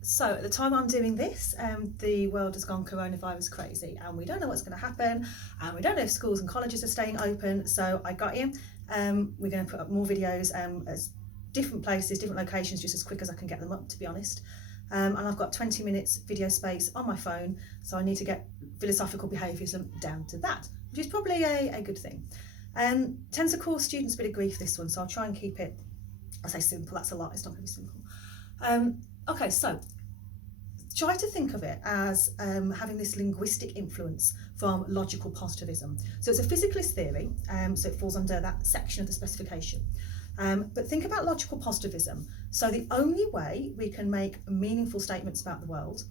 So at the time I'm doing this, the world has gone coronavirus crazy, and we don't know what's going to happen, and we don't know if schools and colleges are staying open. So I got in. We're going to put up more videos as different places, different locations, just as quick as I can get them up, to be honest. And I've got 20 minutes video space on my phone, so I need to get philosophical behaviourism down to that, which is probably a good thing. Tends to cause students a bit of grief, this one, so I'll try and keep it, I say simple, that's a lot, it's not going to be simple. Okay, so try to think of it as having this linguistic influence from logical positivism. So it's a physicalist theory, so it falls under that section of the specification. But think about logical positivism. So the only way we can make meaningful statements about the world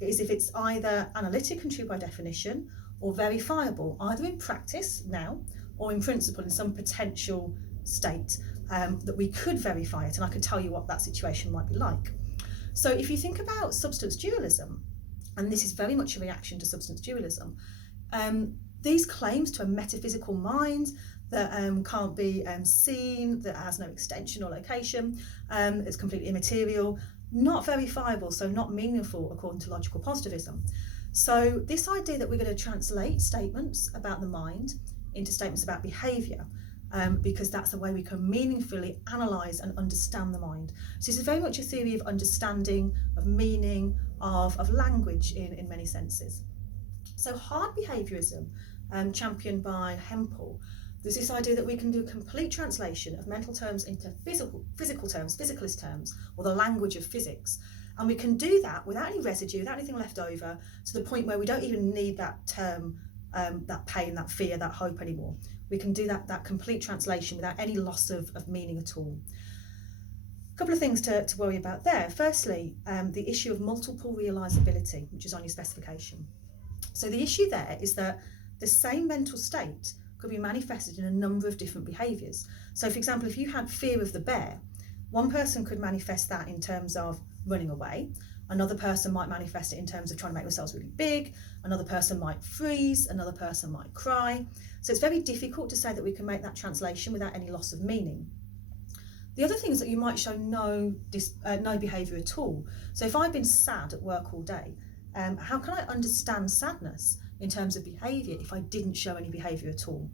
is if it's either analytic and true by definition, or verifiable, either in practice now or in principle in some potential state that we could verify it, and I could tell you what that situation might be like. So if you think about substance dualism, and this is very much a reaction to substance dualism, these claims to a metaphysical mind that can't be seen, that has no extension or location, it's completely immaterial, not verifiable, so not meaningful according to logical positivism. So this idea that we're going to translate statements about the mind into statements about behaviour, because that's the way we can meaningfully analyse and understand the mind. So this is very much a theory of understanding, of meaning, of language in many senses. So hard behaviourism, championed by Hempel, there's this idea that we can do a complete translation of mental terms into physical terms, physicalist terms, or the language of physics. And we can do that without any residue, without anything left over, to the point where we don't even need that term, that pain, that fear, that hope anymore. We can do that complete translation without any loss of meaning at all. A couple of things to worry about there. Firstly, the issue of multiple realizability, which is on your specification. So the issue there is that the same mental state could be manifested in a number of different behaviours. So for example, if you had fear of the bear, one person could manifest that in terms of running away, another person might manifest it in terms of trying to make themselves really big, another person might freeze, another person might cry. So it's very difficult to say that we can make that translation without any loss of meaning. The other thing is that you might show no behaviour at all. So if I've been sad at work all day, how can I understand sadness in terms of behaviour if I didn't show any behaviour at all?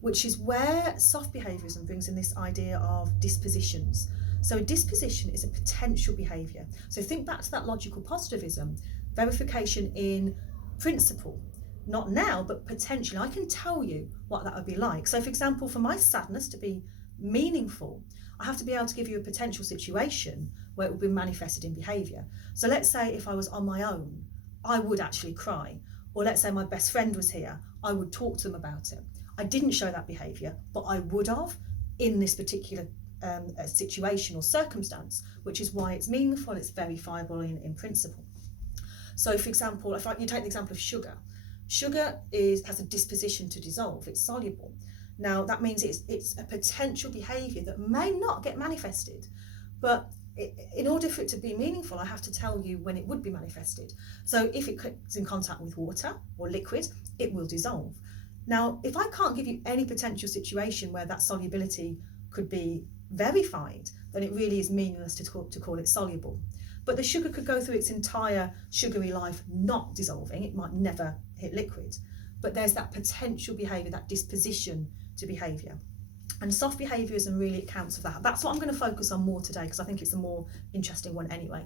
Which is where soft behaviourism brings in this idea of dispositions. So a disposition is a potential behaviour. So think back to that logical positivism, verification in principle. Not now, but potentially. I can tell you what that would be like. So for example, for my sadness to be meaningful, I have to be able to give you a potential situation where it would be manifested in behaviour. So let's say if I was on my own, I would actually cry. Or let's say my best friend was here, I would talk to them about it. I didn't show that behaviour, but I would have in this particular situation or circumstance, which is why it's meaningful, it's verifiable in principle. So for example, if you take the example of sugar, sugar has a disposition to dissolve, it's soluble. Now that means it's a potential behaviour that may not get manifested, but in order for it to be meaningful, I have to tell you when it would be manifested. So if it comes in contact with water or liquid, it will dissolve. Now, if I can't give you any potential situation where that solubility could be verified, then it really is meaningless to call it soluble. But the sugar could go through its entire sugary life not dissolving, it might never hit liquid. But there's that potential behaviour, that disposition to behaviour. And soft behaviourism really accounts for that. That's what I'm going to focus on more today, because I think it's a more interesting one anyway.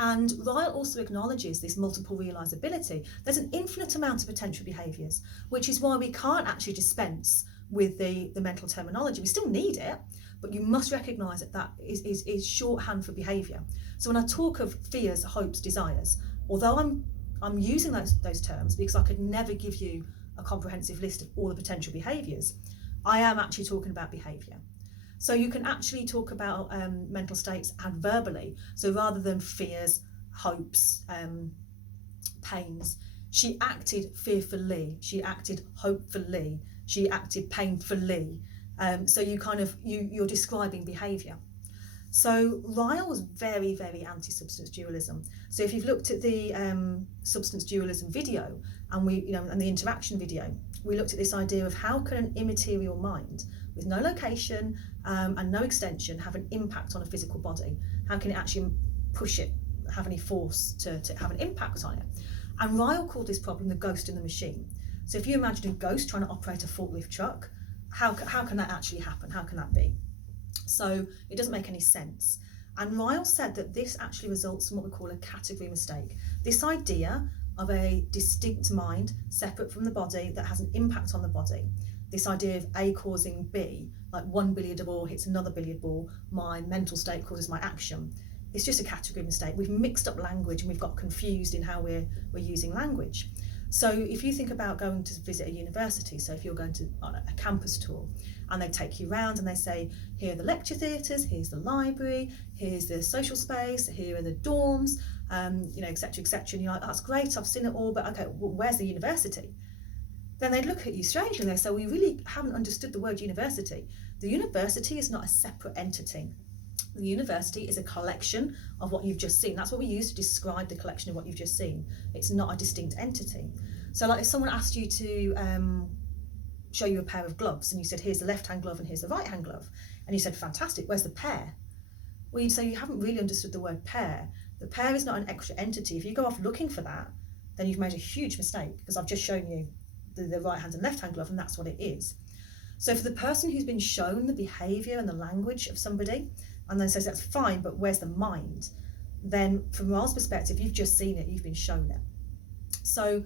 And Ryle also acknowledges this multiple realisability. There's an infinite amount of potential behaviours, which is why we can't actually dispense with the mental terminology. We still need it, but you must recognise that is shorthand for behaviour. So when I talk of fears, hopes, desires, although I'm using those terms because I could never give you a comprehensive list of all the potential behaviours, I am actually talking about behaviour. So you can actually talk about mental states adverbally. So rather than fears, hopes, pains, she acted fearfully, she acted hopefully, she acted painfully. So you're describing behaviour. So Ryle was very, very anti-substance dualism. So if you've looked at the substance dualism video and and the interaction video, we looked at this idea of how can an immaterial mind with no location and no extension have an impact on a physical body? How can it actually push it, have any force to have an impact on it. And Ryle called this problem the ghost in the machine. So if you imagine a ghost trying to operate a forklift truck, how can that actually happen? How can that be? So it doesn't make any sense. And Ryle said that this actually results from what we call a category mistake. This idea of a distinct mind separate from the body that has an impact on the body. This idea of A causing B, like one billiard ball hits another billiard ball, my mental state causes my action. It's just a category mistake. We've mixed up language and we've got confused in how we're using language. So if you think about going to visit a university, so if you're going to on a campus tour and they take you around and they say, here are the lecture theatres, here's the library, here's the social space, here are the dorms, etc., etc. And you're like, that's great, I've seen it all, but okay, well, where's the university? Then they'd look at you strangely and they say, well, you really haven't understood the word university. The university is not a separate entity. The university is a collection of what you've just seen. That's what we use to describe the collection of what you've just seen. It's not a distinct entity. So like if someone asked you to show you a pair of gloves and you said, here's the left-hand glove and here's the right-hand glove, and you said, fantastic, where's the pair? Well, you'd say you haven't really understood the word pair. The pair is not an extra entity. If you go off looking for that, then you've made a huge mistake, because I've just shown you the right-hand and left-hand glove, and that's what it is. So for the person who's been shown the behaviour and the language of somebody, and then says that's fine, but where's the mind? Then from Ryle's perspective, you've just seen it, you've been shown it. So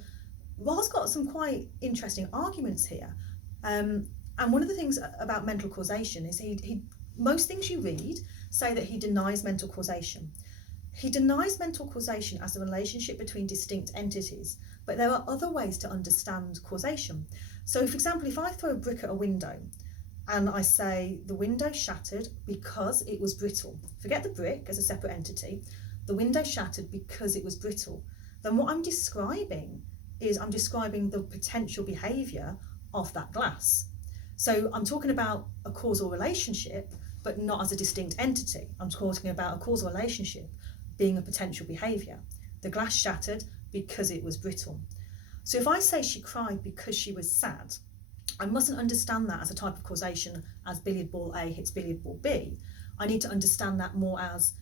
Ryle's got some quite interesting arguments here. And one of the things about mental causation is he most things you read say that he denies mental causation. He denies mental causation as a relationship between distinct entities, but there are other ways to understand causation. So for example, if I throw a brick at a window, and I say the window shattered because it was brittle. Forget the brick as a separate entity. The window shattered because it was brittle. Then what I'm describing is I'm describing the potential behaviour of that glass. So I'm talking about a causal relationship, but not as a distinct entity. I'm talking about a causal relationship being a potential behaviour. The glass shattered because it was brittle. So if I say she cried because she was sad, I mustn't understand that as a type of causation as billiard ball A hits billiard ball B. I need to understand that more as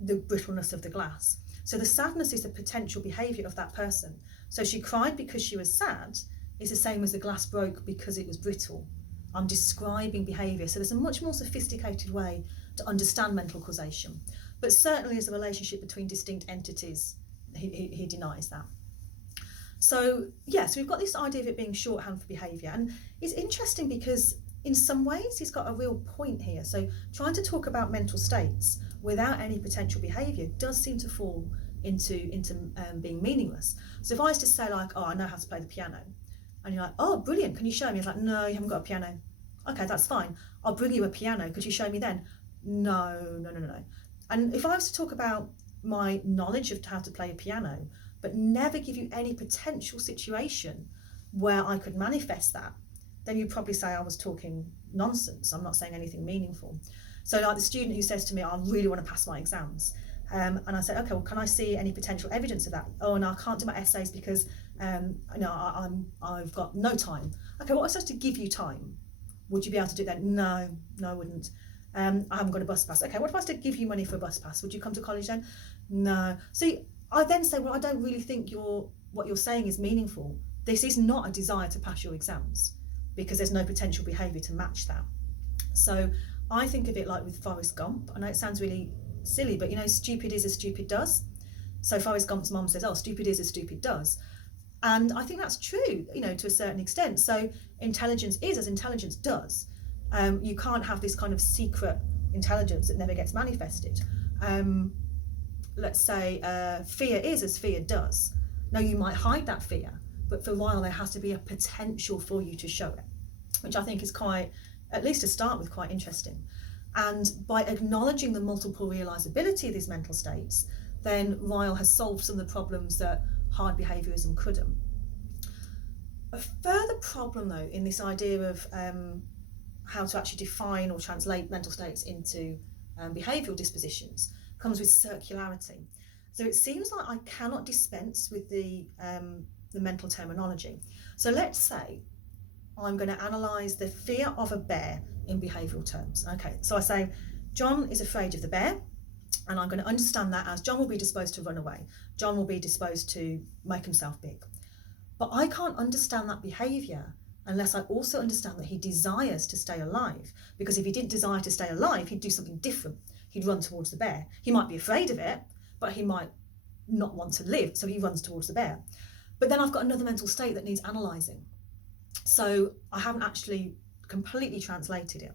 the brittleness of the glass. So the sadness is the potential behaviour of that person. So she cried because she was sad is the same as the glass broke because it was brittle. I'm describing behaviour. So there's a much more sophisticated way to understand mental causation. But certainly as a relationship between distinct entities, he denies that. So yes, we've got this idea of it being shorthand for behaviour, and it's interesting because in some ways he's got a real point here. So trying to talk about mental states without any potential behaviour does seem to fall into being meaningless. So if I was to say like, oh, I know how to play the piano, and you're like, oh, brilliant, can you show me? It's like, no, you haven't got a piano. Okay, that's fine. I'll bring you a piano. Could you show me then? No. And if I was to talk about my knowledge of how to play a piano, but never give you any potential situation where I could manifest that, then you'd probably say I was talking nonsense. I'm not saying anything meaningful. So like the student who says to me, I really want to pass my exams. And I say, okay, well, can I see any potential evidence of that? Oh, no, I can't do my essays because I've got no time. Okay, what was I supposed to give you time? Would you be able to do that? No, I wouldn't. I haven't got a bus pass. Okay, what if I was to give you money for a bus pass? Would you come to college then? No. See, I then say, well, I don't really think what you're saying is meaningful. This is not a desire to pass your exams because there's no potential behaviour to match that. So I think of it like with Forrest Gump. I know it sounds really silly, but stupid is as stupid does. So Forrest Gump's mum says, oh, stupid is as stupid does. And I think that's true, to a certain extent. So intelligence is as intelligence does. You can't have this kind of secret intelligence that never gets manifested. Let's say fear is as fear does. Now you might hide that fear, but for a while there has to be a potential for you to show it, which I think is quite, at least to start with, quite interesting. And by acknowledging the multiple realizability of these mental states, then Ryle has solved some of the problems that hard behaviourism couldn't. A further problem though in this idea of how to actually define or translate mental states into behavioural dispositions comes with circularity. So it seems like I cannot dispense with the mental terminology. So let's say I'm going to analyse the fear of a bear in behavioural terms. Okay, so I say John is afraid of the bear. And I'm going to understand that as John will be disposed to run away. John will be disposed to make himself big. But I can't understand that behaviour unless I also understand that he desires to stay alive. Because if he didn't desire to stay alive, he'd do something different. He'd run towards the bear. He might be afraid of it, but he might not want to live, so he runs towards the bear. But then I've got another mental state that needs analysing. So I haven't actually completely translated it.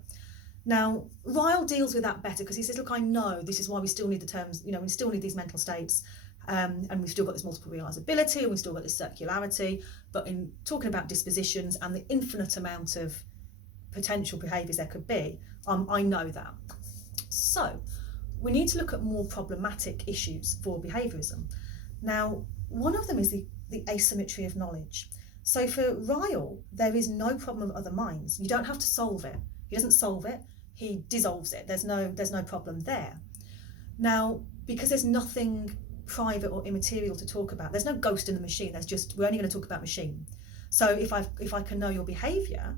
Now, Ryle deals with that better because he says, look, I know this is why we still need the terms, we still need these mental states, and we've still got this multiple realizability, and we've still got this circularity, but in talking about dispositions and the infinite amount of potential behaviours there could be, I know that. So we need to look at more problematic issues for behaviourism. Now, one of them is the asymmetry of knowledge. So for Ryle, there is no problem of other minds. You don't have to solve it. He doesn't solve it, he dissolves it. There's no problem there. Now, because there's nothing private or immaterial to talk about, there's no ghost in the machine, we're only going to talk about machine. So if I can know your behaviour,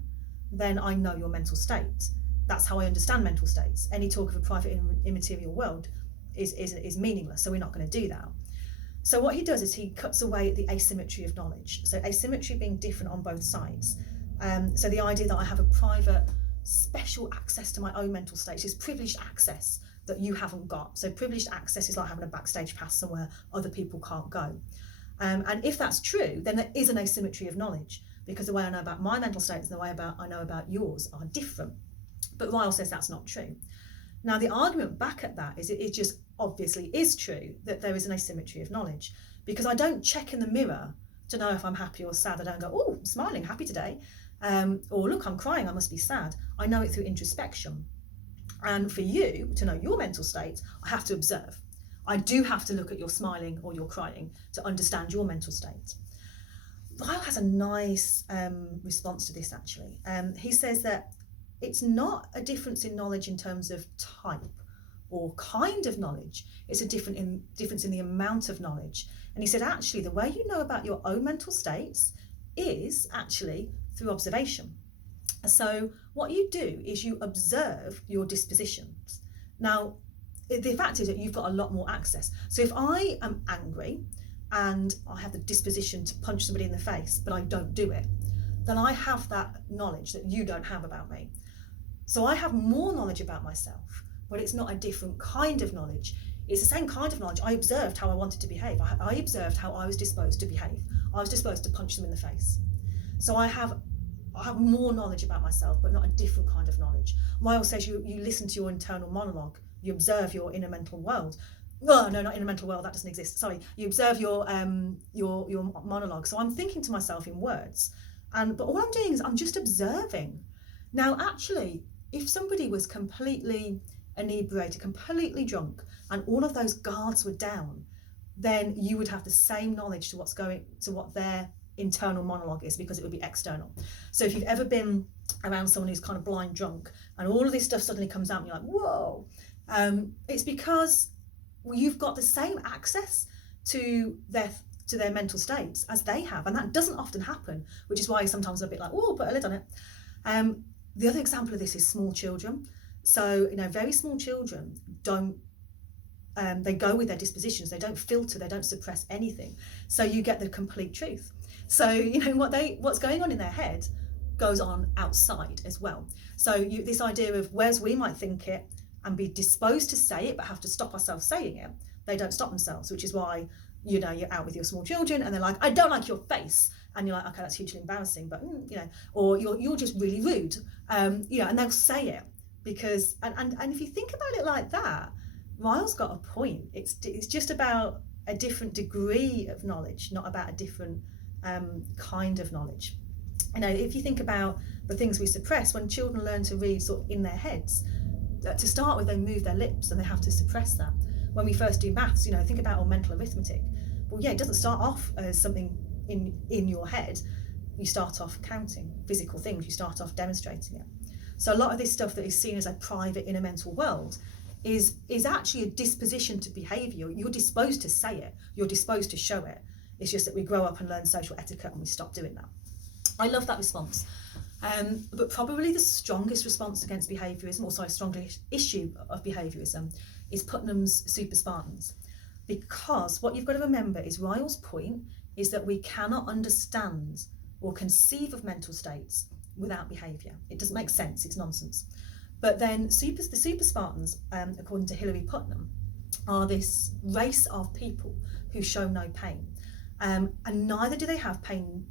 then I know your mental state. That's how I understand mental states. Any talk of a private immaterial world is meaningless, so we're not going to do that. So what he does is he cuts away the asymmetry of knowledge. So asymmetry being different on both sides. So the idea that I have a private, special access to my own mental state is privileged access that you haven't got. So privileged access is like having a backstage pass somewhere other people can't go. And if that's true, then there is an asymmetry of knowledge, because the way I know about my mental states and the way I know about yours are different. But Ryle says that's not true. Now, the argument back at that is it just obviously is true that there is an asymmetry of knowledge, because I don't check in the mirror to know if I'm happy or sad. I don't go, oh, I'm smiling, happy today. Or look, I'm crying, I must be sad. I know it through introspection. And for you to know your mental state, I have to observe. I do have to look at your smiling or your crying to understand your mental state. Ryle has a nice response to this, actually. He says that it's not a difference in knowledge in terms of type or kind of knowledge. It's a difference in the amount of knowledge. And he said, actually, the way you know about your own mental states is actually through observation. So what you do is you observe your dispositions. Now, the fact is that you've got a lot more access. So if I am angry and I have the disposition to punch somebody in the face, but I don't do it, then I have that knowledge that you don't have about me. So I have more knowledge about myself, but it's not a different kind of knowledge. It's the same kind of knowledge. I observed how I wanted to behave. I observed how I was disposed to behave. I was disposed to punch them in the face. So I have more knowledge about myself, but not a different kind of knowledge. Ryle says you listen to your internal monologue. You observe your inner mental world. Oh, no, not inner mental world, that doesn't exist. Sorry, you observe your monologue. So I'm thinking to myself in words, but all I'm doing is I'm just observing. Now, actually, if somebody was completely inebriated, completely drunk, and all of those guards were down, then you would have the same knowledge to what their internal monologue is, because it would be external. So if you've ever been around someone who's kind of blind drunk and all of this stuff suddenly comes out and you're like, whoa, it's because you've got the same access to their mental states as they have, and that doesn't often happen, which is why sometimes I'm a bit like, oh, put a lid on it. The other example of this is small children. So, very small children don't, they go with their dispositions, they don't filter, they don't suppress anything. So you get the complete truth. So, what's going on in their head goes on outside as well. So this idea of whereas we might think it and be disposed to say it, but have to stop ourselves saying it, they don't stop themselves, which is why, you're out with your small children and they're like, I don't like your face. And you're like, okay, that's hugely embarrassing, but, or you're just really rude, and they'll say it because, and if you think about it like that, Ryle's got a point. It's just about a different degree of knowledge, not about a different kind of knowledge. If you think about the things we suppress, when children learn to read sort of in their heads, to start with, they move their lips and they have to suppress that. When we first do maths, think about our mental arithmetic. Well, yeah, it doesn't start off as something in your head. You start off counting physical things, you start off demonstrating it. So a lot of this stuff that is seen as a private inner mental world is actually a disposition to behaviour. You're disposed to say it, you're disposed to show it. It's just that we grow up and learn social etiquette and we stop doing that. I love that response. But probably the strongest response against behaviourism, or sorry, strongest issue of behaviourism, is Putnam's super Spartans. Because what you've got to remember is Ryle's point is that we cannot understand or conceive of mental states without behaviour. It doesn't make sense, it's nonsense. But then the super Spartans, according to Hilary Putnam, are this race of people who show no pain. And neither do they have pain,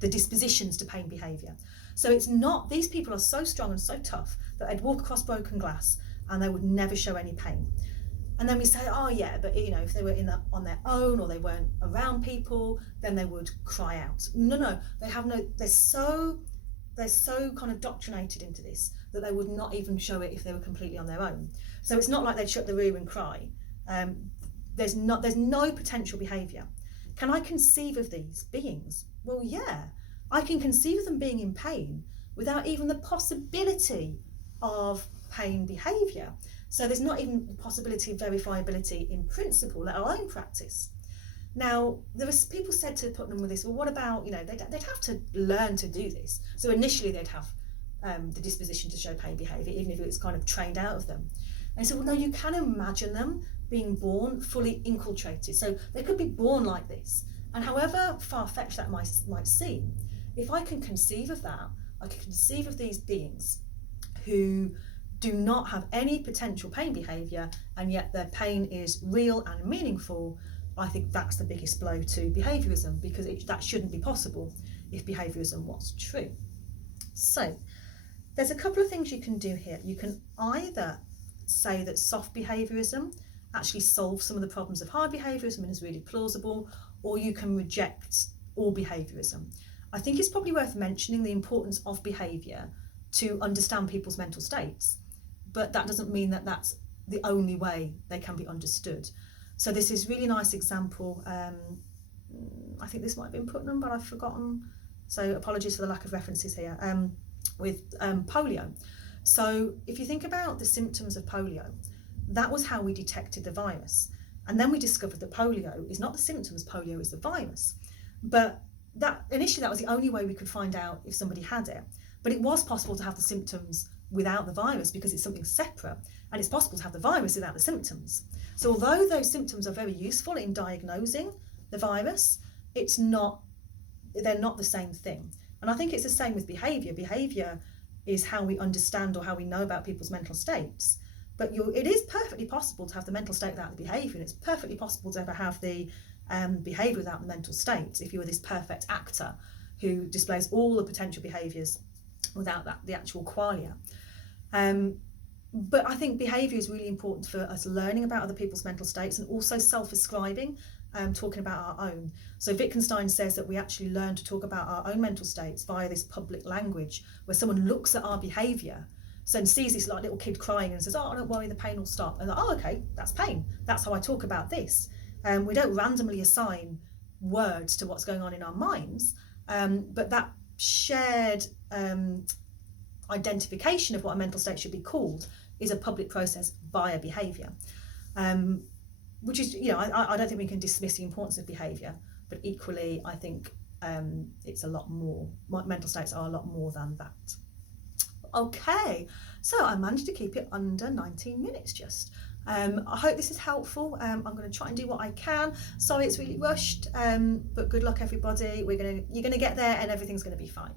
the dispositions to pain behaviour. So it's not, these people are so strong and so tough that they'd walk across broken glass and they would never show any pain. And then we say, oh yeah, but if they were on their own or they weren't around people, then they would cry out. No, they have no, they're so kind of doctrinated into this that they would not even show it if they were completely on their own. So it's not like they'd shut the room and cry. There's no potential behaviour. Can I conceive of these beings? Well, yeah, I can conceive of them being in pain without even the possibility of pain behaviour. So there's not even the possibility of verifiability in principle, let alone practice. Now, there was people said to Putnam with this, well, what about, they'd have to learn to do this. So initially they'd have the disposition to show pain behaviour, even if it was kind of trained out of them. And he said, well, no, you can imagine them being born fully inculturated. So they could be born like this. And however far-fetched that might seem, if I can conceive of that, I can conceive of these beings who do not have any potential pain behaviour, and yet their pain is real and meaningful. I think that's the biggest blow to behaviourism, because that shouldn't be possible if behaviourism was true. So there's a couple of things you can do here. You can either say that soft behaviourism actually solves some of the problems of hard behaviourism and is really plausible, or you can reject all behaviourism. I think it's probably worth mentioning the importance of behaviour to understand people's mental states, but that doesn't mean that that's the only way they can be understood. So this is really nice example. I think this might have been Putnam, but I've forgotten. So apologies for the lack of references here. With polio. So if you think about the symptoms of polio, that was how we detected the virus. And then we discovered that polio is not the symptoms, polio is the virus. But initially that was the only way we could find out if somebody had it. But it was possible to have the symptoms without the virus because it's something separate, and it's possible to have the virus without the symptoms. So although those symptoms are very useful in diagnosing the virus, they're not the same thing. And I think it's the same with behaviour. Behaviour is how we understand or how we know about people's mental states. But it is perfectly possible to have the mental state without the behaviour, and it's perfectly possible to ever have the behaviour without the mental state if you were this perfect actor who displays all the potential behaviours without the actual qualia. But I think behaviour is really important for us learning about other people's mental states and also self-ascribing, talking about our own. So Wittgenstein says that we actually learn to talk about our own mental states via this public language where someone looks at our behaviour and sees this like little kid crying and says, oh, don't worry, the pain will stop. And like, oh, okay, that's pain. That's how I talk about this. We don't randomly assign words to what's going on in our minds, but that shared identification of what a mental state should be called is a public process via behaviour, which is, I don't think we can dismiss the importance of behaviour, but equally I think it's a lot more. Mental states are a lot more than that. Okay, so I managed to keep it under 19 minutes just. I hope this is helpful. I'm going to try and do what I can. Sorry it's really rushed, but good luck everybody. You're going to get there and everything's going to be fine.